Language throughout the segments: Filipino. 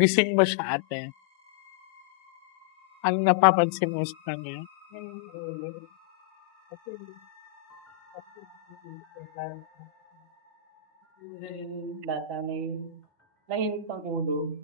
Gising ba siya, ate? Ano napapansin mo sa kanya? Bata na yun. Nahimik ang ulo.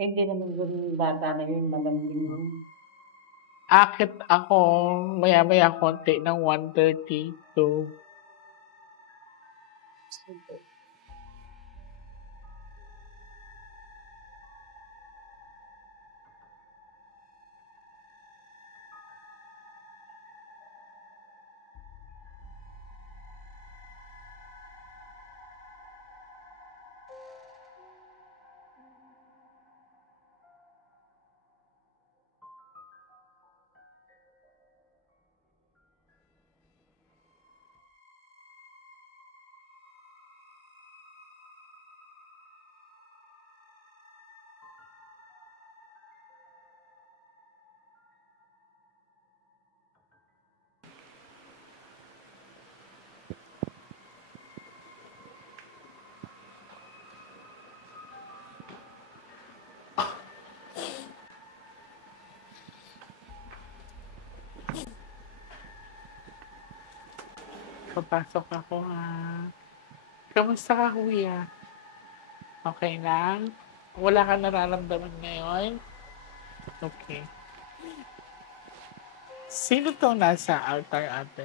Hindi naman ganun bata na yun, malambing yun. Akit ako maya-maya konti ng 1:32. Papasok ako, Kamusta ka, kuya? Okay lang? Wala ka nararamdaman ngayon? Okay. Sino to nasa altar, ate?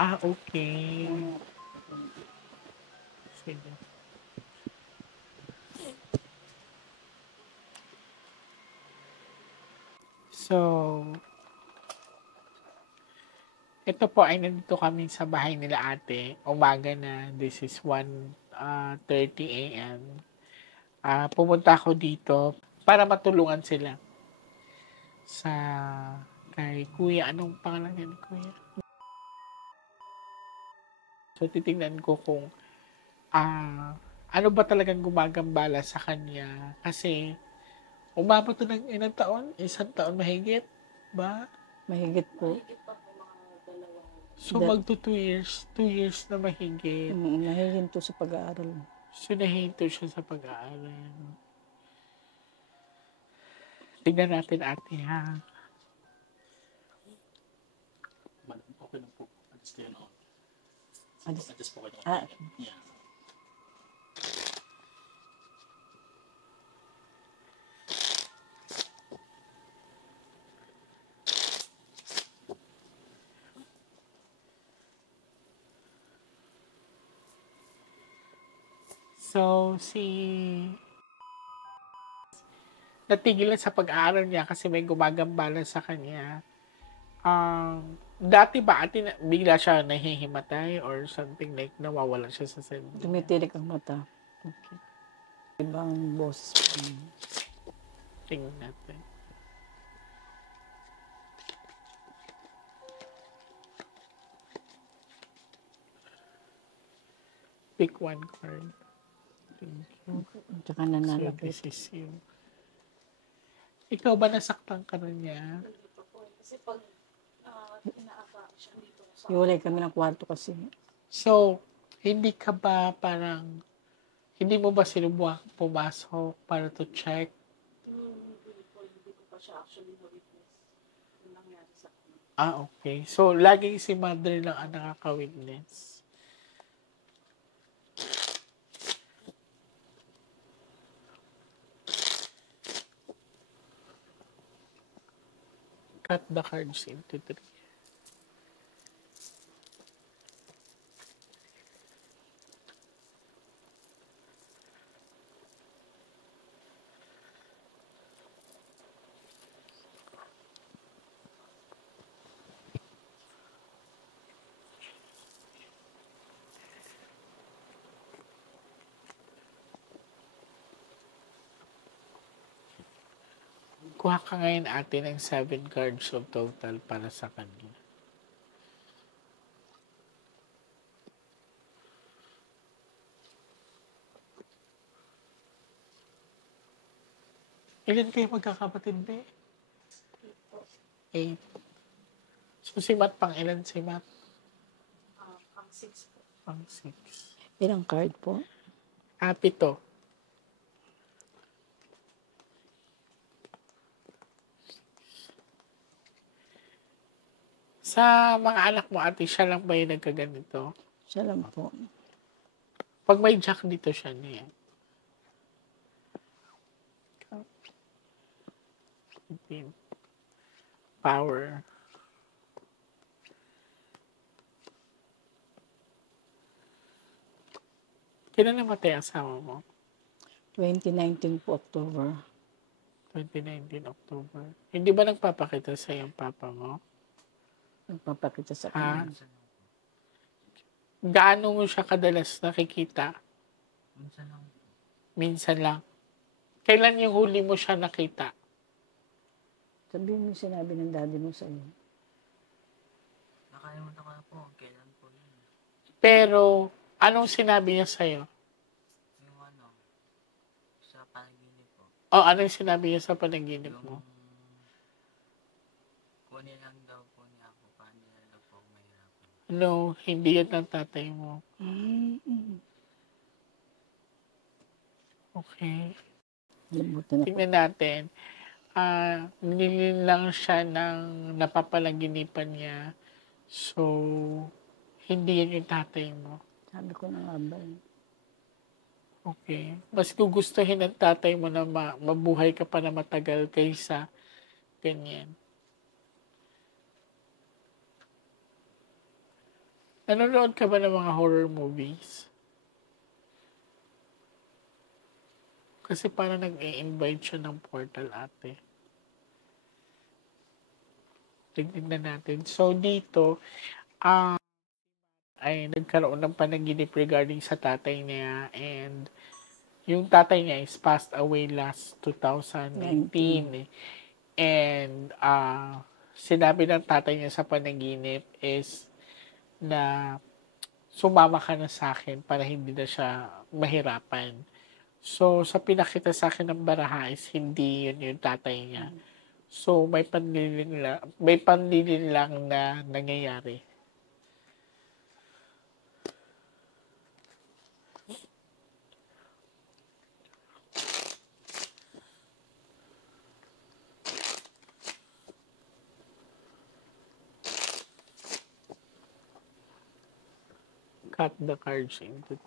Okay. Sige. So, ito po ay nandito kami sa bahay nila ate. Umaga na. This is 1:30 a.m. Pumunta ako dito para matulungan sila sa kay kuya. Anong pangalan niya ni kuya? So, titingnan ko kung ano ba talagang gumagambala sa kanya. Kasi, umabot to ng ilang taon? 1 taon mahigit ba? Mahigit po. So, magto 2 years. 2 years na mahigit. Nahihinto sa pag-aaral. So, nahinto siya sa pag-aaral. Tignan natin, ate, ha? Okay lang po. Adjust kayo na. Adjust po kayo. Yeah. So, natigil sa pag-aaral niya kasi may gumagambala sa kanya. Dati ba bigla siya nahihimatay or something like nawawala siya sa sarili? Tumitirik ang mata. Okay. Ibang boss. Tingnan natin. Pick one card. Thank you. Tsaka So, nananakit. this is you. Ikaw ba nasaktan ka na niya? Kasi pag inaaka siya dito sa... Iwalay kami ng kwarto kasi. So, hindi ka ba parang, hindi mo ba sinubukan pumasok para to check? Hindi ko pa siya actually na-witness. Yung nangyari sa akin. Okay. So, laging si mother lang ang nakaka-witness. Cut the cards into 3. Kuha ka ngayon ate ng 7 cards of total para sa kanya. Ilan kayo magkakapatid, be? 8. So, si Matt, pang ilan si Matt? Pang 6 po. Pang 6. Ilang card po? 7. Sa mga anak mo, ate, siya lang ba yung nagkaganito? Siya lang po. Pag may jack dito siya niya. Power. Kailan namatay ang asawa mo? 2019 po, October. 2019 October. Hindi ba nagpapakita sa yung papa mo? Nagpapakita sa Ha? kanya. Gaano mo siya kadalas nakikita? Minsan lang. Minsan lang. Kailan yung huli mo siya nakita? Sabihin mo yung sinabi ng daddy mo sa iyo. Nakalimutan ko na po kailan po yun. Pero, anong sinabi niya sa'yo? Yung sa panaginip po. O, anong sinabi niya sa panaginip Yung mo? kunin lang daw po niya ako para nila daw po ako mahirapan. No, hindi yan ang tatay mo. Okay. Limutan na po. Tingnan natin. Nilin lang siya ng napapanaginipan niya. So, hindi yan yung tatay mo. Sabi ko na nga ba. Okay. Mas gugustuhin ng tatay mo na mabuhay ka pa na matagal kaysa ganyan. Nanonood ka ba ng mga horror movies? Kasi parang nag-i-invite siya ng portal, ate. Tignan natin. So, dito, ay nagkaroon ng panaginip regarding sa tatay niya, and yung tatay niya is passed away last 2019. And sinabi ng tatay niya sa panaginip is na sumama ka na sa akin para hindi na siya mahirapan. So, sa pinakita sa akin ng baraha is hindi yun yung tatay niya. So, may panlilin lang na nangyayari. Cut the cards into three.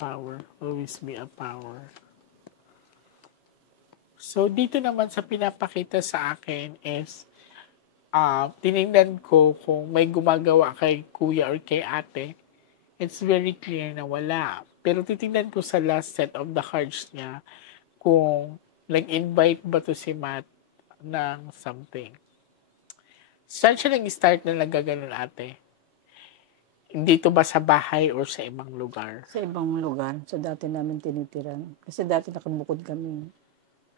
Power. Always be a power. So, dito naman sa pinapakita sa akin is tinignan ko kung may gumagawa kay kuya or kay ate. It's very clear na wala. Pero titignan ko sa last set of the cards niya kung nag-invite ba to si Matt ng something. Saan siya nag-start na nagaganon, ate? Dito ba sa bahay or sa ibang lugar? Sa ibang lugar, sa dati namin tinitiran. Kasi dati nakabukod kami.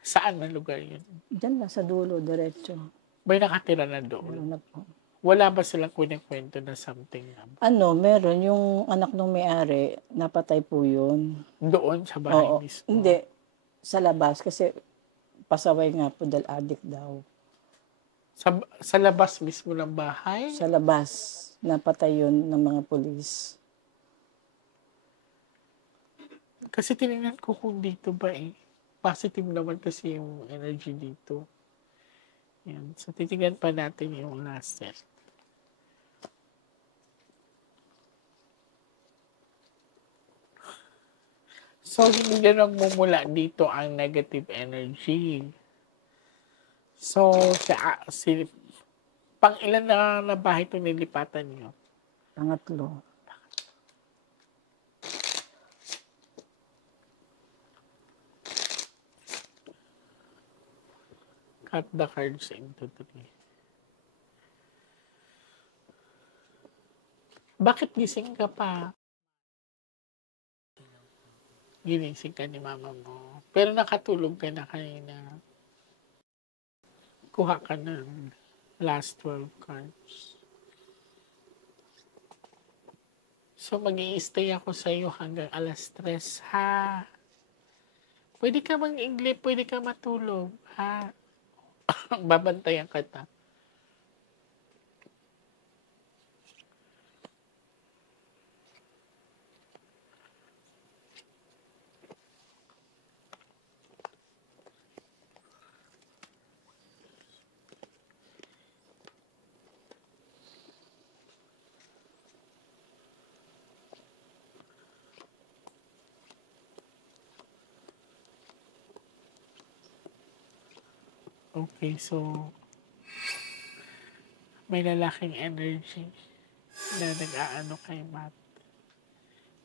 Saan na lugar yun? Diyan lang sa dulo, diretso. May nakatira na Ano doon? na po. Wala ba silang kwento na something? Meron. Yung anak ng may-ari, napatay po yun. Doon sa bahay Oo. mismo? Hindi. Sa labas. Kasi pasaway nga po dahil addict daw. Sa labas mismo ng bahay? Sa labas. Napatay yun ng mga polis. Kasi tinignan ko kung dito ba eh. Positive naman kasi yung energy dito. Yan. So, titignan pa natin yung last set. So, hindi na nagmumula dito ang negative energy. So, pang ilan na bahay itong nilipatan nyo? Pangatlo. Cut the cards into three. Bakit gising ka pa? Ginising ka ni mama mo. Pero nakatulog ka na kanina. Kuha ka ng last 12 cards. So, mag-i-stay ako sa iyo hanggang alas 3, ha? Pwede ka mag-inglip, pwede ka matulog, ha? Babantayan kita. Okay, so may lalaking energy na nag-aano kay Matt.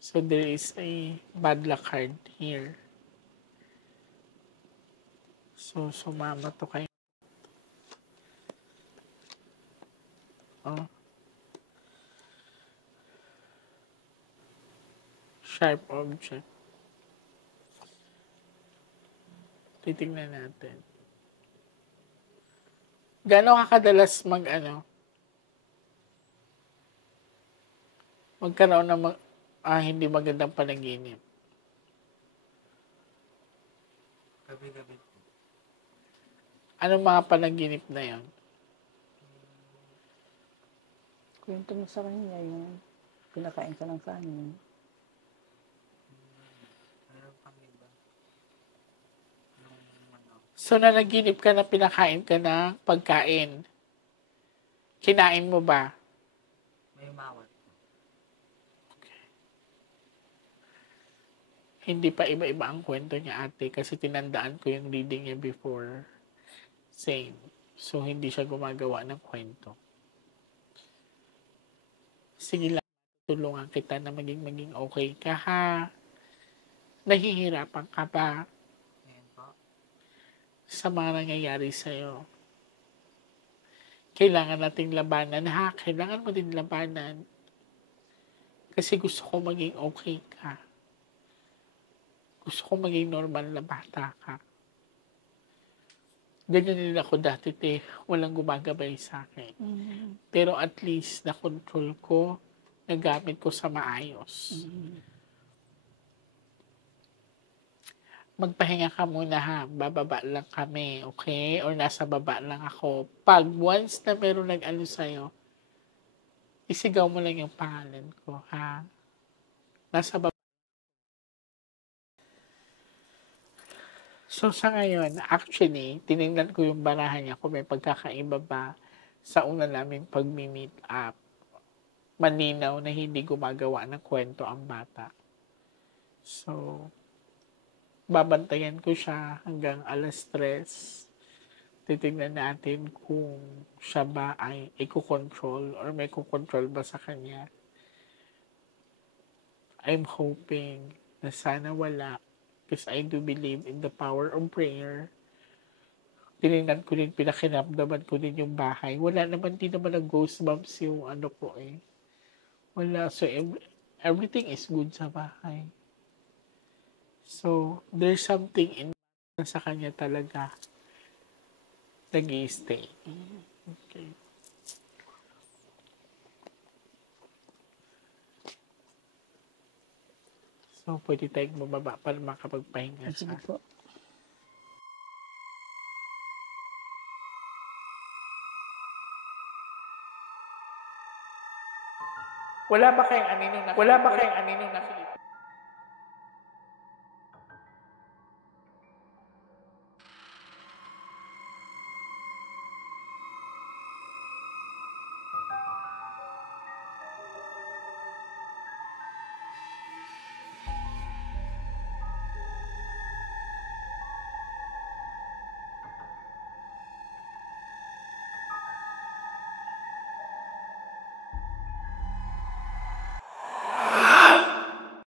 So there is a bad luck card here. So sumama to kay oh. Sharp object. Titingnan natin. Gano'n ka kadalas magkaroon ng hindi magandang panaginip? Gabi-gabi po. Anong mga panaginip na yon? Kwento mo sa kanya yung pinakain ka ng kanin. Meron pang iba. Yung So, nanaginip ka na pinakain ka ng pagkain. Kinain mo ba? may mawat po. Hindi pa iba-iba ang kwento niya, ate, kasi tinandaan ko yung reading niya before. Same. So, hindi siya gumagawa ng kwento. Sige lang, tulungan kita na maging okay ka, ha? Nahihirapan ka ba Ngayon po, sa mga nangyayari sa'yo? Kailangan nating labanan, ha? Kailangan mo din labanan. Kasi gusto ko maging okay ka. Gusto ko maging normal na bata ka. Ganyan din ako dati, te. Walang gumagabay sa akin. Pero at least, na-control ko, nagamit ko sa maayos. Magpahinga ka muna, ha? Bababa lang kami, okay? Or nasa baba lang ako. Pag once na meron nag-ano sa'yo, isigaw mo lang yung pangalan ko, ha? Nasa baba. So, sa ngayon, actually, tinignan ko yung barahan niya kung may pagkakaiba ba sa una namin pag-meet up. Malinaw na hindi gumagawa ng kwento ang bata. So, babantayan ko siya hanggang alas 3. Titignan natin kung siya ba ay i-control or may kukontrol ba sa kanya. I'm hoping na sana wala. Because I do believe in the power of prayer. Tinignan ko din, pinakinamdaman ko din yung bahay. Wala naman, di naman nag-ghost bumps yung ano ko eh. Wala. So, everything is good sa bahay. So, there's something in sa kanya talaga nag-i-stay. Okay. So, pwede tayong bumaba para makapagpahinga Sige siya. po. Wala ba kayong anino na